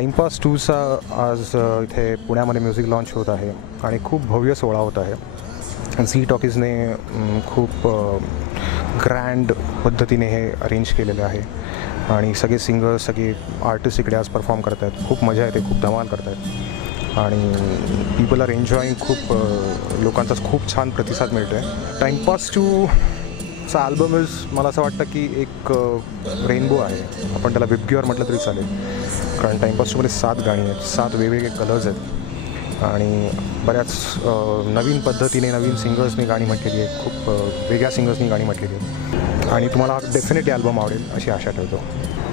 Timepass 2चा आज इथे पुण्यामध्ये म्युझिक लॉन्च होत आहे आणि खूप भव्य सोहळा होत आहे। झी टॉकीजने खूप ग्रँड पद्धतीने हे अरेंज केलेलं आहे आणि सगळे सिंगर्स सगळे आर्टिस्ट इकडे आज परफॉर्म करत आहेत। खूप मजा येते, खूप धमाल करत आहेत आणि पीपल आर एन्जॉईंग। खूप लोकांचा खूप छान प्रतिसाद मिळतो आहे। टाइमपास 2चा अल्बम मला असं वाटतं की एक रेनबो आहे, आपण त्याला विबग्युअर म्हटलं तरी चालेल, कारण टाइमपास 2मध्ये 7 गाणी आहेत, 7 वेगवेगळे कलर्स आहेत आणि बऱ्याच नवीन पद्धतीने नवीन सिंगर्सनी गाणी म्हटलेली आहेत, खूप वेगळ्या सिंगर्सनी गाणी म्हटलेली आहेत आणि तुम्हाला डेफिनेटली अल्बम आवडेल अशी आशा ठेवतो।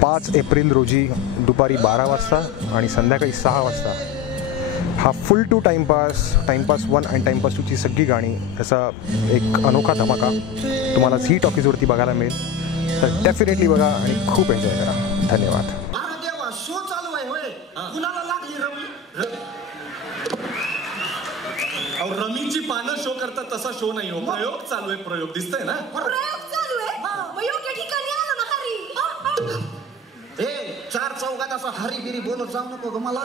5 एप्रिल रोजी दुपारी 12 वाजता आणि संध्याकाळी 6 वाजता हा फुल टू टाइमपास 1 आणि टाइमपास 2ची सगळी गाणी याचा एक अनोखा धमाका तुम्हाला झी टॉकीजवरती बघायला मिळेल, तर डेफिनेटली बघा आणि खूप एन्जॉय करा। धन्यवाद। शो चालू आहे होय, कुणाला लागली रमी? अहो रमीची पानं शो करतात तसा शो नाही हो, प्रयोग चालू आहे, प्रयोग दिसतंय ना? प्रयोग चालू आहे मग योग्य ठिकाणी आलो ना हरी। ए 4 चौघात असं हरी बिरी बोलत जाऊ नको ग मला।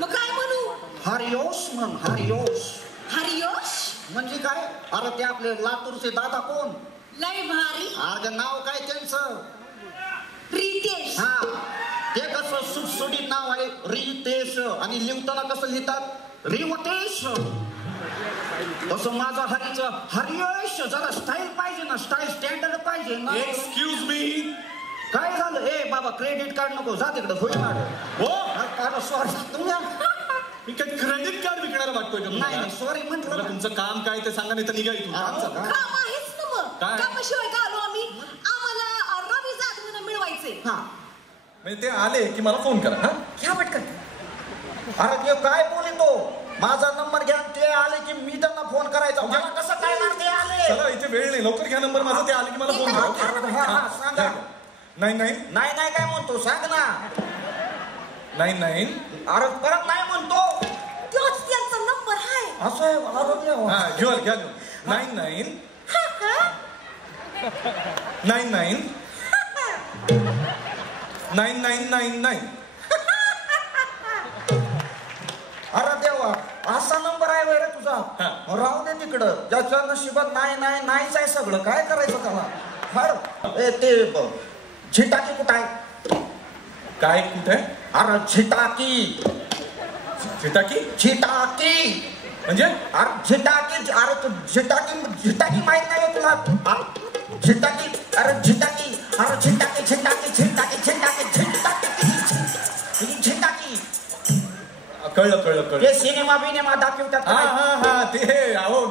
मग काय म्हणू? हरियोश म्हण, हरियोश। हरियोश म्हणजे काय? अरे ते आपले लातूरचे दादा कोण? लय भारी। अरे नाव काय त्यांचं? रितेश। हा ते कसं सुटसुटीत नाव आहे रितेश आणि लिहिताना कसं लिहितात? रिवतेश। तसं माझा हरीचं हरियोश, जरा स्टाईल पाहिजे ना, स्टाईल स्टँडर्ड पाहिजे ना। एक्सक्यूज मी, काय झालं? ए बाबा क्रेडिट कार्ड नको, जा तिकडे होईल ना। हो अरे सॉरी तुम्ही मी काय क्रेडिट कार्ड विकणारा वाटतोय का? नाही सॉरी म्हटलं। तुमचं काम काय ते सांगा, नाही तर निघा इथून। काम आहेच ना मग, काय? कामाशिवाय का आलो आम्ही? आम्हाला रवी जाधवनं मिळवायचे। हा म्हणजे ते आले की मला फोन करा। हा घ्या पटकन। अरे ते काय बोलितो? माझा नंबर घ्या, ते आले की मी त्यांना फोन करायचा, मला कसं काय ना ते आले? चला इथे वेळ नाही, लवकर घ्या नंबर माझा, ते आले की मला फोन करा। सांगा। 99 नाही काय म्हणतो सांग ना। 99 अरे परत नाही म्हणतो, तोच त्यांचा नंबर आहे। असं आहे? हा घ्या 99 99 9999। अरे देवा असा नंबर आहे रे तुझा? राहू दे तिकडं, ज्याच्या नशिबात नाहीच आहे सगळं, काय करायचं त्याला? हड ए ते झिटाकी कुठं आहे? काय कुठे? अरे झिटाकी म्हणजे? अरे झिटाकी, अरे तू झिटाकी माहित नाही तुला? झिटाकी, अरे झिटाकी, अरे झिटाकी। कळलं ते सिनेमा दाखवतात। हा ते अहो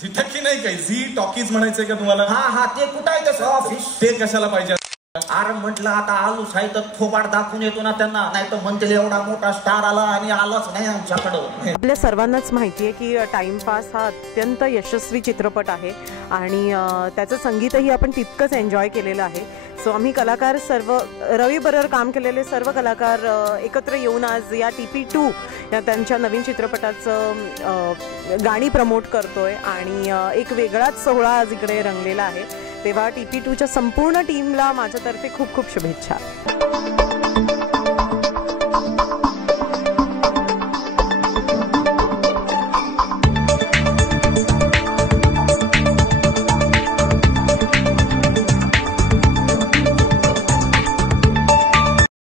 झिटकी नाही काही, झी टॉकीज म्हणायचंय का तुम्हाला? हा ते कुठं आहे तसं ऑफिस? ते कशाला पाहिजे? अरे म्हटलं आता आलूच आहे तर थोबाड दाखवून येतो ना त्यांना, नाही तर म्हणतील एवढा मोठा स्टार आला आणि आलाच नाही आमच्याकडं। आपल्या सर्वांनाच माहिती आहे की टाइमपास हा अत्यंत यशस्वी चित्रपट आहे आणि त्याचं संगीतही आपण तितकंच एन्जॉय केलेलं आहे। सो आम्ही कलाकार सर्व रवीबरोबर काम केलेले सर्व कलाकार एकत्र येऊन आज या TP2 या त्यांच्या नवीन चित्रपटाचं गाणी प्रमोट करतोय आणि एक वेगळाच सोहळा आज इकडे रंगलेला आहे। तेव्हा TP2च्या संपूर्ण टीमला माझ्यातर्फे खूप खूप शुभेच्छा।